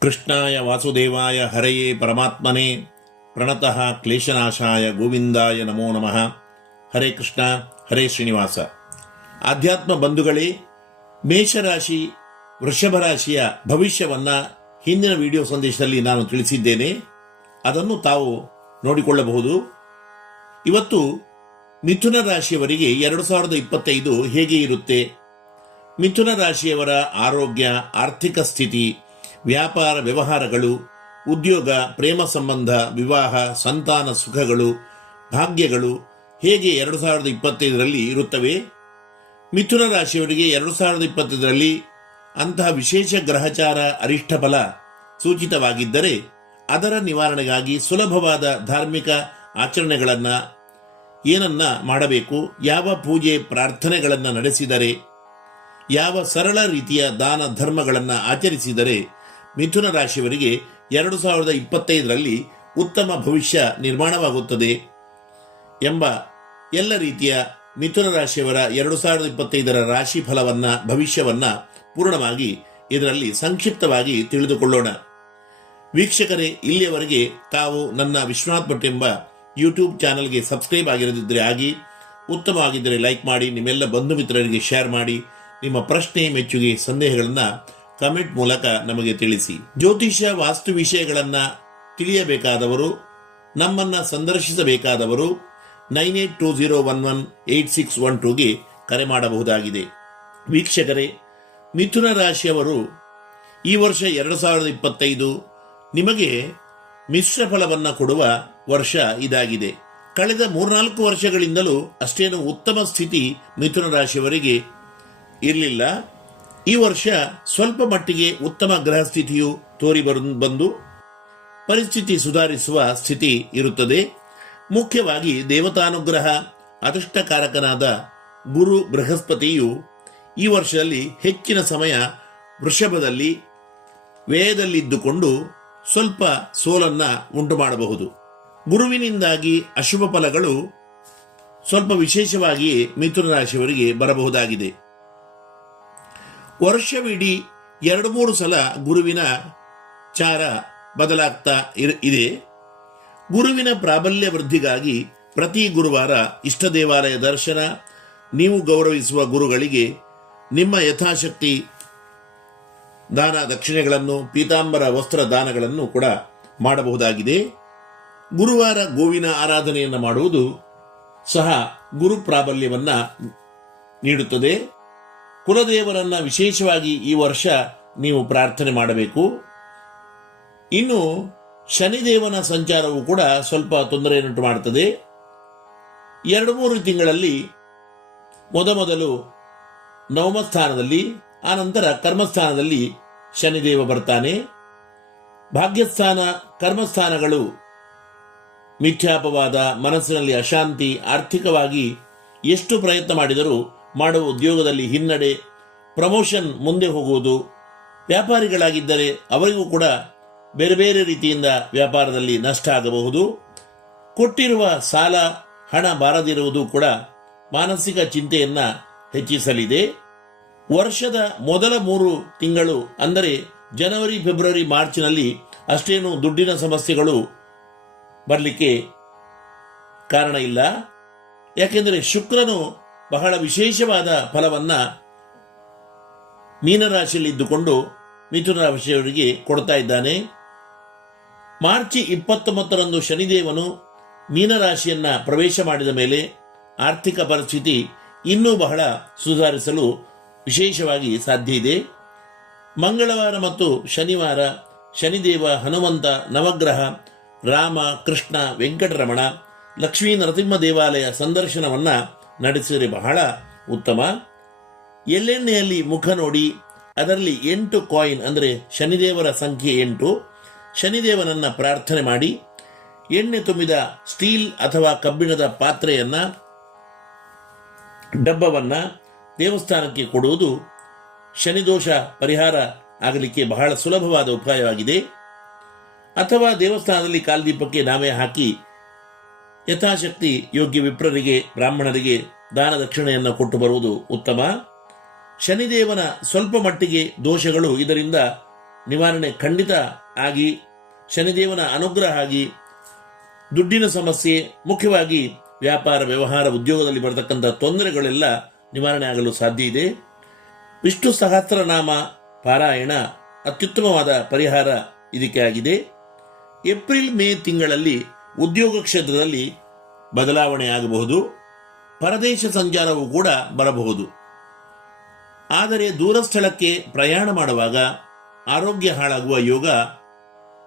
ಕೃಷ್ಣಾಯ ವಾಸುದೇವಾಯ ಹರೆಯೇ ಪರಮಾತ್ಮನೇ, ಪ್ರಣತಃ ಕ್ಲೇಶನಾಶಾಯ ಗೋವಿಂದಾಯ ನಮೋ ನಮಃ. ಹರೇ ಕೃಷ್ಣ, ಹರೇ ಶ್ರೀನಿವಾಸ. ಆಧ್ಯಾತ್ಮ ಬಂಧುಗಳೇ, ಮೇಷರಾಶಿ ವೃಷಭ ರಾಶಿಯ ಭವಿಷ್ಯವನ್ನ ಹಿಂದಿನ ವಿಡಿಯೋ ಸಂದೇಶದಲ್ಲಿ ನಾನು ತಿಳಿಸಿದ್ದೇನೆ. ಅದನ್ನು ತಾವು ನೋಡಿಕೊಳ್ಳಬಹುದು. ಇವತ್ತು ಮಿಥುನ ರಾಶಿಯವರಿಗೆ ಎರಡು ಸಾವಿರದ ಇಪ್ಪತ್ತೈದು ಹೇಗೆ ಇರುತ್ತೆ? ಮಿಥುನ ರಾಶಿಯವರ ಆರೋಗ್ಯ, ಆರ್ಥಿಕ ಸ್ಥಿತಿ ವ್ಯಾಪಾರ ವ್ಯವಹಾರಗಳು, ಉದ್ಯೋಗ, ಪ್ರೇಮ ಸಂಬಂಧ, ವಿವಾಹ, ಸಂತಾನ ಸುಖಗಳು, ಭಾಗ್ಯಗಳು ಹೇಗೆ ಎರಡು ಸಾವಿರದ ಇಪ್ಪತ್ತೈದರಲ್ಲಿ ಇರುತ್ತವೆ? ಮಿಥುನ ರಾಶಿಯವರಿಗೆ ಎರಡು ಸಾವಿರದ ಇಪ್ಪತ್ತೈದರಲ್ಲಿ ಅಂತಹ ವಿಶೇಷ ಗ್ರಹಚಾರ ಅರಿಷ್ಟ ಫಲ ಸೂಚಿತವಾಗಿದ್ದರೆ ಅದರ ನಿವಾರಣೆಗಾಗಿ ಸುಲಭವಾದ ಧಾರ್ಮಿಕ ಆಚರಣೆಗಳನ್ನು ಏನನ್ನ ಮಾಡಬೇಕು? ಯಾವ ಪೂಜೆ ಪ್ರಾರ್ಥನೆಗಳನ್ನು ನಡೆಸಿದರೆ? ಯಾವ ಸರಳ ರೀತಿಯ ದಾನ ಧರ್ಮಗಳನ್ನು ಆಚರಿಸಿದರೆ ಮಿಥುನ ರಾಶಿಯವರಿಗೆ ಎರಡು ಸಾವಿರದ ಇಪ್ಪತ್ತೈದರಲ್ಲಿ ಉತ್ತಮ ಭವಿಷ್ಯ ನಿರ್ಮಾಣವಾಗುತ್ತದೆ ಎಂಬ ಎಲ್ಲ ರೀತಿಯ ಮಿಥುನ ರಾಶಿಯವರ ಎರಡು ಸಾವಿರದ ಇಪ್ಪತ್ತೈದರ ರಾಶಿ ಫಲವನ್ನ, ಭವಿಷ್ಯವನ್ನ ಪೂರ್ಣವಾಗಿ ಇದರಲ್ಲಿ ಸಂಕ್ಷಿಪ್ತವಾಗಿ ತಿಳಿದುಕೊಳ್ಳೋಣ. ವೀಕ್ಷಕರೇ, ಇಲ್ಲಿಯವರೆಗೆ ತಾವು ನನ್ನ ವಿಶ್ವನಾಥ್ ಭಟ್ ಎಂಬ ಯೂಟ್ಯೂಬ್ ಚಾನಲ್ಗೆ ಸಬ್ಸ್ಕ್ರೈಬ್ ಆಗಿರದಿದ್ದರೆ ಆಗಿ ಉತ್ತಮವಾಗಿದ್ದರೆ ಲೈಕ್ ಮಾಡಿ, ನಿಮ್ಮೆಲ್ಲ ಬಂಧು ಮಿತ್ರರಿಗೆ ಶೇರ್ ಮಾಡಿ, ನಿಮ್ಮ ಪ್ರಶ್ನೆ, ಮೆಚ್ಚುಗೆ, ಸಂದೇಹಗಳನ್ನು ಕಮೆಂಟ್ ಮೂಲಕ ನಮಗೆ ತಿಳಿಸಿ. ಜ್ಯೋತಿಷ್ಯ ವಾಸ್ತು ವಿಷಯಗಳನ್ನ ತಿಳಿಯಬೇಕಾದವರು, ನಮ್ಮನ್ನ ಸಂದರ್ಶಿಸಬೇಕಾದವರು nine eight two zero one one eight six one ಟೂಗೆ ಕರೆ ಮಾಡಬಹುದಾಗಿದೆ. ವೀಕ್ಷಕರೇ, ಮಿಥುನ ರಾಶಿಯವರು ಈ ವರ್ಷ ಎರಡು ಸಾವಿರದ ಇಪ್ಪತ್ತೈದು ನಿಮಗೆ ಮಿಶ್ರ ಫಲವನ್ನು ಕೊಡುವ ವರ್ಷ ಇದಾಗಿದೆ. ಕಳೆದ ಮೂರ್ನಾಲ್ಕು ವರ್ಷಗಳಿಂದಲೂ ಅಷ್ಟೇನು ಉತ್ತಮ ಸ್ಥಿತಿ ಮಿಥುನ ರಾಶಿಯವರಿಗೆ ಇರಲಿಲ್ಲ. ಈ ವರ್ಷ ಸ್ವಲ್ಪ ಮಟ್ಟಿಗೆ ಉತ್ತಮ ಗ್ರಹ ಸ್ಥಿತಿಯು ತೋರಿ ಬಂದು ಪರಿಸ್ಥಿತಿ ಸುಧಾರಿಸುವ ಸ್ಥಿತಿ ಇರುತ್ತದೆ. ಮುಖ್ಯವಾಗಿ ದೇವತಾನುಗ್ರಹ, ಅದೃಷ್ಟಕಾರಕನಾದ ಗುರು ಬೃಹಸ್ಪತಿಯು ಈ ವರ್ಷದಲ್ಲಿ ಹೆಚ್ಚಿನ ಸಮಯ ವೃಷಭದಲ್ಲಿ ವ್ಯಯದಲ್ಲಿದ್ದುಕೊಂಡು ಸ್ವಲ್ಪ ಸೋಲನ್ನ ಉಂಟು ಮಾಡಬಹುದು ಗುರುವಿನಿಂದಾಗಿ ಅಶುಭ ಫಲಗಳು ಸ್ವಲ್ಪ ವಿಶೇಷವಾಗಿ ಮಿಥುನ ರಾಶಿಯವರಿಗೆ ಬರಬಹುದಾಗಿದೆ. ವರ್ಷವಿಡೀ ಎರಡು ಮೂರು ಸಲ ಗುರುವಿನ ಚಾರ ಬದಲಾಗ್ತಾ ಇದೆ. ಗುರುವಿನ ಪ್ರಾಬಲ್ಯ ವೃದ್ಧಿಗಾಗಿ ಪ್ರತಿ ಗುರುವಾರ ಇಷ್ಟ ದೇವಾಲಯ ದರ್ಶನ, ನೀವು ಗೌರವಿಸುವ ಗುರುಗಳಿಗೆ ನಿಮ್ಮ ಯಥಾಶಕ್ತಿ ದಾನ ದಕ್ಷಿಣೆಗಳನ್ನು, ಪೀತಾಂಬರ ವಸ್ತ್ರ ದಾನಗಳನ್ನು ಕೂಡ ಮಾಡಬಹುದಾಗಿದೆ. ಗುರುವಾರ ಗೋವಿನ ಆರಾಧನೆಯನ್ನು ಮಾಡುವುದು ಸಹ ಗುರು ಪ್ರಾಬಲ್ಯವನ್ನು ನೀಡುತ್ತದೆ. ಕುಲದೇವರನ್ನ ವಿಶೇಷವಾಗಿ ಈ ವರ್ಷ ನೀವು ಪ್ರಾರ್ಥನೆ ಮಾಡಬೇಕು. ಇನ್ನು ಶನಿದೇವನ ಸಂಚಾರವು ಕೂಡ ಸ್ವಲ್ಪ ತೊಂದರೆಯನ್ನುಂಟು ಮಾಡುತ್ತದೆ. ಎರಡು ಮೂರು ತಿಂಗಳಲ್ಲಿ ಮೊದಮೊದಲು ನವಮಸ್ಥಾನದಲ್ಲಿ ಆನಂತರ ಕರ್ಮಸ್ಥಾನದಲ್ಲಿ ಶನಿದೇವ ಬರ್ತಾನೆ. ಭಾಗ್ಯಸ್ಥಾನ, ಕರ್ಮಸ್ಥಾನಗಳು ಮಿಥ್ಯಾಪವಾದ ಮನಸ್ಸಿನಲ್ಲಿ ಅಶಾಂತಿ, ಆರ್ಥಿಕವಾಗಿ ಎಷ್ಟು ಪ್ರಯತ್ನ ಮಾಡಿದರೂ ಮಾಡುವ ಉದ್ಯೋಗದಲ್ಲಿ ಹಿನ್ನಡೆ ಪ್ರಮೋಷನ್ ಮುಂದೆ ಹೋಗುವುದು, ವ್ಯಾಪಾರಿಗಳಾಗಿದ್ದರೆ ಅವರಿಗೂ ಕೂಡ ಬೇರೆ ಬೇರೆ ರೀತಿಯಿಂದ ವ್ಯಾಪಾರದಲ್ಲಿ ನಷ್ಟ ಆಗಬಹುದು. ಕೊಟ್ಟಿರುವ ಸಾಲ, ಹಣ ಬಾರದಿರುವುದು ಕೂಡ ಮಾನಸಿಕ ಚಿಂತೆಯನ್ನು ಹೆಚ್ಚಿಸಲಿದೆ. ವರ್ಷದ ಮೊದಲ ಮೂರು ತಿಂಗಳು ಅಂದರೆ ಜನವರಿ, ಫೆಬ್ರವರಿ, ಮಾರ್ಚ್ನಲ್ಲಿ ಅಷ್ಟೇನು ದುಡ್ಡಿನ ಸಮಸ್ಯೆಗಳು ಬರಲಿಕ್ಕೆ ಕಾರಣ ಇಲ್ಲ. ಯಾಕೆಂದರೆ ಶುಕ್ರನು ಬಹಳ ವಿಶೇಷವಾದ ಫಲವನ್ನು ಮೀನರಾಶಿಯಲ್ಲಿ ಇದ್ದುಕೊಂಡು ಮಿಥುನ ರಾಶಿಯವರಿಗೆ ಕೊಡ್ತಾ ಇದ್ದಾನೆ. ಮಾರ್ಚ್ ಇಪ್ಪತ್ತೊಂಬತ್ತರಂದು ಶನಿದೇವನು ಮೀನರಾಶಿಯನ್ನ ಪ್ರವೇಶ ಮಾಡಿದ ಮೇಲೆ ಆರ್ಥಿಕ ಪರಿಸ್ಥಿತಿ ಇನ್ನೂ ಬಹಳ ಸುಧಾರಿಸಲು ವಿಶೇಷವಾಗಿ ಸಾಧ್ಯ ಇದೆ. ಮಂಗಳವಾರ ಮತ್ತು ಶನಿವಾರ ಶನಿದೇವ, ಹನುಮಂತ, ನವಗ್ರಹ, ರಾಮ, ಕೃಷ್ಣ, ವೆಂಕಟರಮಣ, ಲಕ್ಷ್ಮೀ ನರಸಿಂಹ ದೇವಾಲಯ ಸಂದರ್ಶನವನ್ನ ನಡೆಸಿದರೆ ಬಹಳ ಉತ್ತಮ. ಎಲ್ಲೆಣ್ಣೆಯಲ್ಲಿ ಮುಖ ನೋಡಿ, ಅದರಲ್ಲಿ ಎಂಟು ಕಾಯಿನ್ ಅಂದರೆ ಶನಿದೇವರ ಸಂಖ್ಯೆ ಎಂಟು. ಶನಿದೇವನನ್ನು ಪ್ರಾರ್ಥನೆ ಮಾಡಿ, ಎಣ್ಣೆ ತುಂಬಿದ ಸ್ಟೀಲ್ ಅಥವಾ ಕಬ್ಬಿಣದ ಪಾತ್ರೆಯನ್ನು, ಡಬ್ಬವನ್ನ ದೇವಸ್ಥಾನಕ್ಕೆ ಕೊಡುವುದು ಶನಿದೋಷ ಪರಿಹಾರ ಆಗಲಿಕ್ಕೆ ಬಹಳ ಸುಲಭವಾದ ಉಪಾಯವಾಗಿದೆ. ಅಥವಾ ದೇವಸ್ಥಾನದಲ್ಲಿ ಕಾಲ್ದೀಪಕ್ಕೆ ನಾವೇ ಹಾಕಿ ಯಥಾಶಕ್ತಿ ಯೋಗ್ಯ ವಿಪ್ರರಿಗೆ, ಬ್ರಾಹ್ಮಣರಿಗೆ ದಾನ ದಕ್ಷಿಣೆಯನ್ನು ಕೊಟ್ಟು ಬರುವುದು ಉತ್ತಮ. ಶನಿದೇವನ ಸ್ವಲ್ಪ ಮಟ್ಟಿಗೆ ದೋಷಗಳು ಇದರಿಂದ ನಿವಾರಣೆ ಖಂಡಿತ ಆಗಿ, ಶನಿದೇವನ ಅನುಗ್ರಹ ಆಗಿ, ದುಡ್ಡಿನ ಸಮಸ್ಯೆ, ಮುಖ್ಯವಾಗಿ ವ್ಯಾಪಾರ, ವ್ಯವಹಾರ, ಉದ್ಯೋಗದಲ್ಲಿ ಬರತಕ್ಕಂಥ ತೊಂದರೆಗಳೆಲ್ಲ ನಿವಾರಣೆ ಆಗಲು ಸಾಧ್ಯ ಇದೆ. ವಿಷ್ಣು ಸಹಸ್ರನಾಮ ಪಾರಾಯಣ ಅತ್ಯುತ್ತಮವಾದ ಪರಿಹಾರ ಇದಕ್ಕೆ ಆಗಿದೆ. ಏಪ್ರಿಲ್ ಮೇ ತಿಂಗಳಲ್ಲಿ ಉದ್ಯೋಗ ಕ್ಷೇತ್ರದಲ್ಲಿ ಬದಲಾವಣೆ ಆಗಬಹುದು, ಪರದೇಶ ಸಂಚಾರವೂ ಕೂಡ ಬರಬಹುದು. ಆದರೆ ದೂರ ಸ್ಥಳಕ್ಕೆ ಪ್ರಯಾಣ ಮಾಡುವಾಗ ಆರೋಗ್ಯ ಹಾಳಾಗುವ ಯೋಗ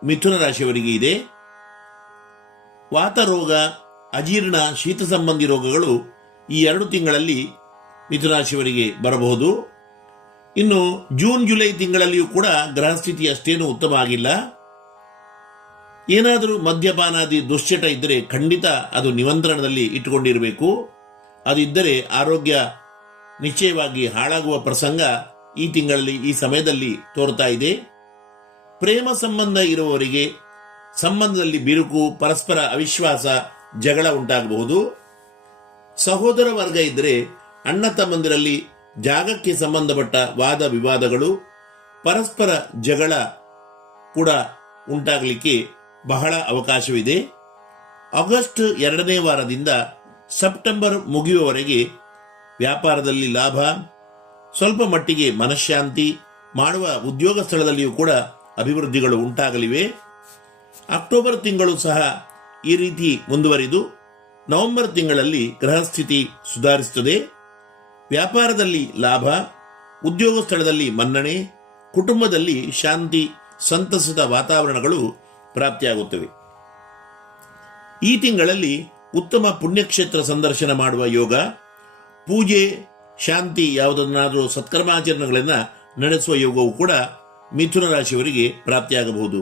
ಮಿಥುನ ರಾಶಿಯವರಿಗೆ ಇದೆ. ವಾತರೋಗ ಅಜೀರ್ಣ, ಶೀತ ಸಂಬಂಧಿ ರೋಗಗಳು ಈ ಎರಡು ತಿಂಗಳಲ್ಲಿ ಮಿಥುನ ರಾಶಿಯವರಿಗೆ ಬರಬಹುದು. ಇನ್ನು ಜೂನ್, ಜುಲೈ ತಿಂಗಳಲ್ಲಿಯೂ ಕೂಡ ಗ್ರಹಸ್ಥಿತಿ ಅಷ್ಟೇನು ಉತ್ತಮ ಆಗಿಲ್ಲ. ಏನಾದರೂ ಮದ್ಯಪಾನಾದಿ ದುಶ್ಚಟ ಇದ್ದರೆ ಖಂಡಿತ ಅದು ನಿಯಂತ್ರಣದಲ್ಲಿ ಇಟ್ಟುಕೊಂಡಿರಬೇಕು. ಅದಿದ್ದರೆ ಆರೋಗ್ಯ ನಿಶ್ಚಯವಾಗಿ ಹಾಳಾಗುವ ಪ್ರಸಂಗ ಈ ತಿಂಗಳಲ್ಲಿ, ಈ ಸಮಯದಲ್ಲಿ ತೋರ್ತಾ ಇದೆ. ಪ್ರೇಮ ಸಂಬಂಧ ಇರುವವರಿಗೆ ಸಂಬಂಧದಲ್ಲಿ ಬಿರುಕು, ಪರಸ್ಪರ ಅವಿಶ್ವಾಸ, ಜಗಳ ಉಂಟಾಗಬಹುದು. ಸಹೋದರ ವರ್ಗ ಇದ್ದರೆ ಅಣ್ಣ ತಮ್ಮಂದಿರಲ್ಲಿ ಜಾಗಕ್ಕೆ ಸಂಬಂಧಪಟ್ಟ ವಾದ ವಿವಾದಗಳು, ಪರಸ್ಪರ ಜಗಳ ಕೂಡ ಉಂಟಾಗಲಿಕ್ಕೆ ಬಹಳ ಅವಕಾಶವಿದೆ. ಆಗಸ್ಟ್ ಎರಡನೇ ವಾರದಿಂದ ಸೆಪ್ಟೆಂಬರ್ ಮುಗಿಯುವವರೆಗೆ ವ್ಯಾಪಾರದಲ್ಲಿ ಲಾಭ, ಸ್ವಲ್ಪ ಮಟ್ಟಿಗೆ ಮನಃಶಾಂತಿ, ಮಾಡುವ ಉದ್ಯೋಗ ಸ್ಥಳದಲ್ಲಿಯೂ ಕೂಡ ಅಭಿವೃದ್ಧಿಗಳು ಉಂಟಾಗಲಿವೆ. ಅಕ್ಟೋಬರ್ ತಿಂಗಳು ಸಹ ಈ ರೀತಿ ಮುಂದುವರಿದು, ನವೆಂಬರ್ ತಿಂಗಳಲ್ಲಿ ಗ್ರಹಸ್ಥಿತಿ ಸುಧಾರಿಸುತ್ತದೆ. ವ್ಯಾಪಾರದಲ್ಲಿ ಲಾಭ, ಉದ್ಯೋಗ ಸ್ಥಳದಲ್ಲಿ ಮನ್ನಣೆ, ಕುಟುಂಬದಲ್ಲಿ ಶಾಂತಿ, ಸಂತಸದ ವಾತಾವರಣಗಳು ಪ್ರಾಪ್ತಿಯಾಗುತ್ತವೆ. ಈ ತಿಂಗಳಲ್ಲಿ ಉತ್ತಮ ಪುಣ್ಯಕ್ಷೇತ್ರ ಸಂದರ್ಶನ ಮಾಡುವ ಯೋಗ, ಪೂಜೆ, ಶಾಂತಿ ಯಾವುದನ್ನಾದರೂ ಸತ್ಕರ್ಮಾಚರಣೆಗಳನ್ನು ನಡೆಸುವ ಯೋಗವು ಕೂಡ ಮಿಥುನ ರಾಶಿಯವರಿಗೆ ಪ್ರಾಪ್ತಿಯಾಗಬಹುದು.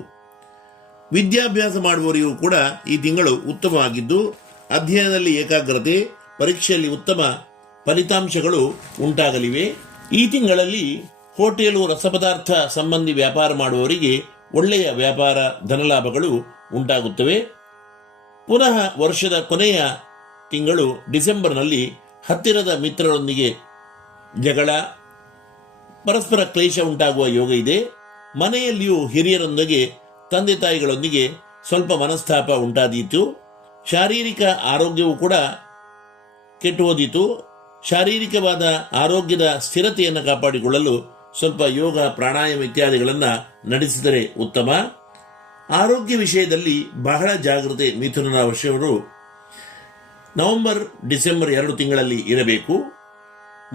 ವಿದ್ಯಾಭ್ಯಾಸ ಮಾಡುವವರಿಗೂ ಕೂಡ ಈ ತಿಂಗಳು ಉತ್ತಮವಾಗಿದ್ದು, ಅಧ್ಯಯನದಲ್ಲಿ ಏಕಾಗ್ರತೆ, ಪರೀಕ್ಷೆಯಲ್ಲಿ ಉತ್ತಮ ಫಲಿತಾಂಶಗಳು ಉಂಟಾಗಲಿವೆ. ಈ ತಿಂಗಳಲ್ಲಿ ಹೋಟೆಲು ರಸಪದಾರ್ಥ ಸಂಬಂಧಿ ವ್ಯಾಪಾರ ಮಾಡುವವರಿಗೆ ಒಳ್ಳೆಯ ವ್ಯಾಪಾರ ಧನಲಾಭಗಳು ಉಂಟಾಗುತ್ತವೆ. ಪುನಃ ವರ್ಷದ ಕೊನೆಯ ತಿಂಗಳು ಡಿಸೆಂಬರ್ನಲ್ಲಿ ಹತ್ತಿರದ ಮಿತ್ರರೊಂದಿಗೆ ಜಗಳ, ಪರಸ್ಪರ ಕ್ಲೇಶ ಉಂಟಾಗುವ ಯೋಗ ಇದೆ. ಮನೆಯಲ್ಲಿಯೂ ಹಿರಿಯರೊಂದಿಗೆ, ತಂದೆ ತಾಯಿಗಳೊಂದಿಗೆ ಸ್ವಲ್ಪ ಮನಸ್ತಾಪ ಉಂಟಾದೀತು. ಶಾರೀರಿಕ ಆರೋಗ್ಯವೂ ಕೂಡ ಕೆಟ್ಟು ಹೋದೀತು ಶಾರೀರಿಕವಾದ ಆರೋಗ್ಯದ ಸ್ಥಿರತೆಯನ್ನು ಕಾಪಾಡಿಕೊಳ್ಳಲು ಸ್ವಲ್ಪ ಯೋಗ, ಪ್ರಾಣಾಯಾಮ ಇತ್ಯಾದಿಗಳನ್ನು ನಡೆಸಿದರೆ ಉತ್ತಮ. ಆರೋಗ್ಯ ವಿಷಯದಲ್ಲಿ ಬಹಳ ಜಾಗ್ರತೆ ಮಿಥುನ ವರ್ಷವರು ನವೆಂಬರ್, ಡಿಸೆಂಬರ್ ಎರಡು ತಿಂಗಳಲ್ಲಿ ಇರಬೇಕು.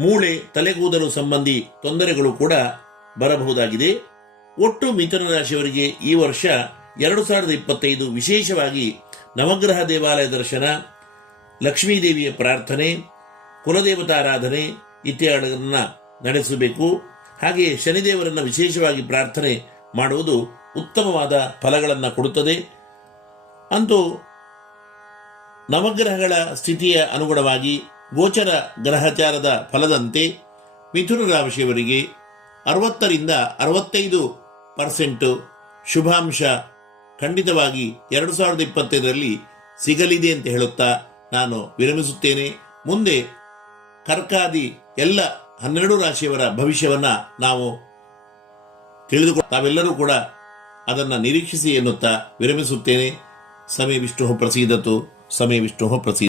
ಮೂಳೆ, ತಲೆಗೂದಲು ಸಂಬಂಧಿ ತೊಂದರೆಗಳು ಕೂಡ ಬರಬಹುದಾಗಿದೆ. ಒಟ್ಟು ಮಿಥುನ ರಾಶಿಯವರಿಗೆ ಈ ವರ್ಷ ಎರಡು ಸಾವಿರದ ಇಪ್ಪತ್ತೈದು ವಿಶೇಷವಾಗಿ ನವಗ್ರಹ ದೇವಾಲಯ ದರ್ಶನ, ಲಕ್ಷ್ಮೀದೇವಿಯ ಪ್ರಾರ್ಥನೆ ಕುಲದೇವತಾರಾಧನೆ ಇತ್ಯಾದಿಗಳನ್ನು ನಡೆಸಬೇಕು. ಹಾಗೆ ಶನಿದೇವರನ್ನು ವಿಶೇಷವಾಗಿ ಪ್ರಾರ್ಥನೆ ಮಾಡುವುದು ಉತ್ತಮವಾದ ಫಲಗಳನ್ನು ಕೊಡುತ್ತದೆ. ಅಂತೂ ನವಗ್ರಹಗಳ ಸ್ಥಿತಿಯ ಅನುಗುಣವಾಗಿ ಗೋಚರ ಗ್ರಹಚಾರದ ಫಲದಂತೆ ಮಿಥುನ ರಾಶಿಯವರಿಗೆ ಅರವತ್ತರಿಂದ ಅರವತ್ತೈದು ಪರ್ಸೆಂಟ್ ಶುಭಾಂಶ ಖಂಡಿತವಾಗಿ ಎರಡು ಸಾವಿರದ ಇಪ್ಪತ್ತೈದರಲ್ಲಿ ಸಿಗಲಿದೆ ಅಂತ ಹೇಳುತ್ತಾ ನಾನು ವಿರಮಿಸುತ್ತೇನೆ. ಮುಂದೆ ಕರ್ಕಾದಿ ಎಲ್ಲ ಹನ್ನೆರಡು ರಾಶಿಯವರ ಭವಿಷ್ಯವನ್ನ ನಾವು ತಿಳಿದುಕೊ ತಾವೆಲ್ಲರೂ ಕೂಡ ಅದನ್ನು ನಿರೀಕ್ಷಿಸಿ ಎನ್ನುತ್ತಾ ವಿರಮಿಸುತ್ತೇನೆ. ಸಮಯ ವಿಷ್ಣು ಪ್ರಸೀದತು ಸಮಯ ವಿಷ್ಣು ಪ್ರಸೀದ